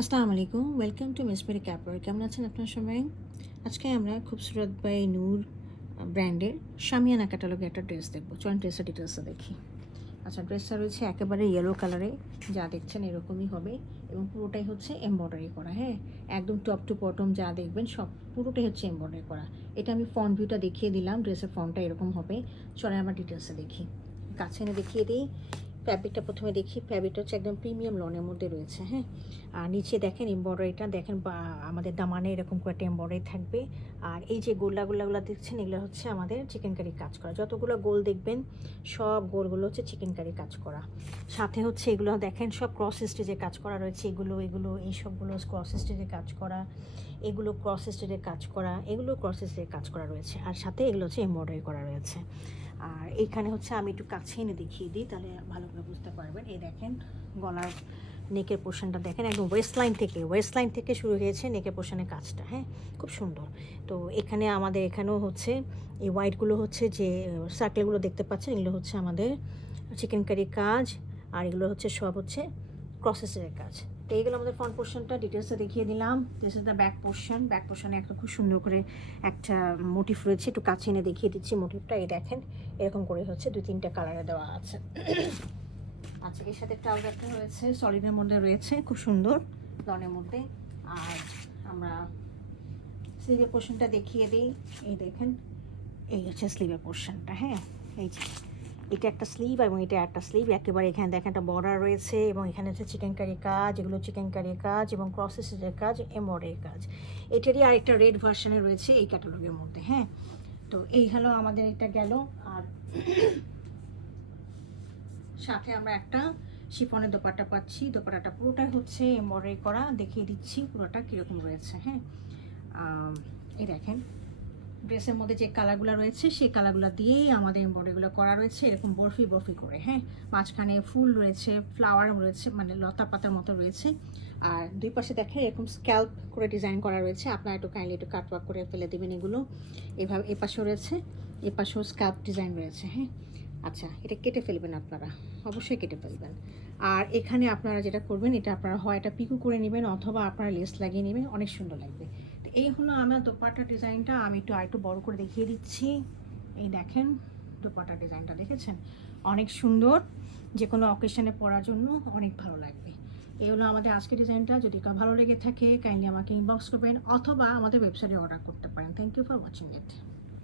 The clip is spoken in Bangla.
আসসালামু আলাইকুম, ওয়েলকাম টু মিসমেরি ক্যাপওয়ার। কেমন আছেন আপনার সবাই? আজকে আমরা খুবসুরত বাই নূর ব্র্যান্ডের শামিয়ানা ক্যাটালগে একটা ড্রেস দেখবো। চলুন ড্রেসের ডিটেলসটা দেখি। আচ্ছা, ড্রেসটা রয়েছে একেবারে ইয়েলো কালারে, যা দেখছেন এরকমই হবে এবং পুরোটাই হচ্ছে এমব্রয়ডারি করা। হ্যাঁ, একদম টপ টু বটম যা দেখবেন সব পুরোটাই হচ্ছে এমব্রয়ডারি করা। এটা আমি ফ্রন্ট ভিউটা দেখিয়ে দিলাম, ড্রেসের ফ্রন্টটা এরকম হবে। চলেন আমরা ডিটেলসটা দেখি, কাছে এনে দেখিয়ে দিই। ফ্যাব্রিকটা প্রথমে দেখি, ফ্যাব্রিকটা হচ্ছে একদম প্রিমিয়াম লনের মধ্যে রয়েছে। হ্যাঁ, আর নিচে দেখেন এমব্রয়ডারিটা দেখেন, বা আমাদের দামানে এরকম করে একটা এমব্রয়ডারি থাকবে। আর এই যে গোল্লাগুলো দেখছেন, এগুলো হচ্ছে আমাদের চিকেন কারি কাজ করা। যতগুলো গোল দেখবেন সব গোলগুলো হচ্ছে চিকেন কারি কাজ করা। সাথে হচ্ছে এগুলো দেখেন সব ক্রস স্টিচে কাজ করা রয়েছে। এগুলো এই সবগুলো ক্রস স্টিচে কাজ করা, এগুলো ক্রস স্টিচে কাজ করা, এগুলো ক্রস স্টিচে কাজ করা রয়েছে। আর সাথে এগুলো হচ্ছে এমব্রয়ডারি করা রয়েছে। আর এইখানে হচ্ছে আমি একটু কাছে এনে দেখিয়ে দিই, তাহলে ভালো করে বুঝতে পারবেন। এই দেখেন গলার নেকের পোর্শনটা দেখেন, একদম ওয়েস্ট লাইন থেকে শুরু হয়েছে নেকের পোর্শনের কাজটা। হ্যাঁ, খুব সুন্দর। তো এখানে আমাদের এখানেও হচ্ছে এই হোয়াইটগুলো হচ্ছে যে সার্কেলগুলো দেখতে পাচ্ছেন, এগুলো হচ্ছে আমাদের চিকেন কারি কাজ। আর এগুলো হচ্ছে সব হচ্ছে প্রসেসের কাজ। তো এইগুলো আমাদের ফ্রন্ট পোর্শনটা ডিটেলসটা দেখিয়ে দিলাম। দিস ইজ দ্য ব্যাক পোর্শনে একটা খুব সুন্দর করে একটা মোটিভ রয়েছে, একটু কাছে এনে দেখিয়ে দিচ্ছি মোটিভটা। এই দেখেন এরকম করে হচ্ছে 2-3টে কালারে দেওয়া আছে। আচ্ছা, এর সাথে ট্রাউজারটা রয়েছে সলিডের মধ্যে রয়েছে, খুব সুন্দর লনের মধ্যে। আর আমরা স্লিভের পোর্শনটা দেখিয়ে দিই। এই দেখেন এই হচ্ছে স্লিভের পোর্শনটা। হ্যাঁ, এই যে এটা একটা স্লিভ এবং এটা একটা স্লিভ। একেবারে এখানে দেখেন একটা বর্ডার রয়েছে এবং এখানে হচ্ছে চিকেন কারি কাজ, এগুলো চিকেন কারি কাজ এবং ক্রসেসের কাজ, এমব্রয়ডারি কাজ। এটারই আরেকটা রেড ভার্সনে রয়েছে এই ক্যাটালগের মধ্যে। হ্যাঁ, তো এই হলো আমাদের এটা গেল। আর সাথে আমরা একটা শিফনের দোপাট্টা পাচ্ছি। দোপাট্টাটা পুরোটাই হচ্ছে এমব্রয়ডারি করা, দেখিয়ে দিচ্ছি পুরোটা কীরকম রয়েছে। হ্যাঁ, এই দেখেন ড্রেসের মধ্যে যে কালারগুলো রয়েছে সেই কালারগুলো দিয়েই আমাদের এমব্রয়ডারিগুলো করা রয়েছে, এরকম বরফি করে। হ্যাঁ, মাঝখানে ফুল রয়েছে, ফ্লাওয়ার রয়েছে, মানে লতা পাতার মতো রয়েছে। আর দুই পাশে দেখেন এরকম স্ক্যাল্প করে ডিজাইন করা রয়েছে। আপনারা একটু কাইন্ডলি একটু কাটওয়ার্ক করে ফেলে দেবেন এগুলো। এভাবে এ পাশেও রয়েছে, এ পাশেও স্ক্যাল্প ডিজাইন রয়েছে। হ্যাঁ, আচ্ছা, এটা কেটে ফেলবেন আপনারা, অবশ্যই কেটে ফেলবেন। আর এখানে আপনারা যেটা করবেন, এটা আপনারা হয় এটা পিকু করে নেবেন অথবা আপনারা লেস লাগিয়ে নেবেন, অনেক সুন্দর লাগবে। তো এই হলো আমার দোপাট্টা ডিজাইনটা। আমি আরেকটু বড় করে দেখিয়ে দিচ্ছি। এই দেখেন দোপাট্টা ডিজাইনটা, দেখেছেন অনেক সুন্দর, যে কোনো অকেশনে পরার জন্য অনেক ভালো লাগবে। এই হলো আমাদের আজকের ডিজাইনটা। যদি ভালো লেগে থাকে কাইন্ডলি আমাকে ইনবক্স করবেন অথবা আমাদের ওয়েবসাইটে অর্ডার করতে পারেন। Thank you for watching it.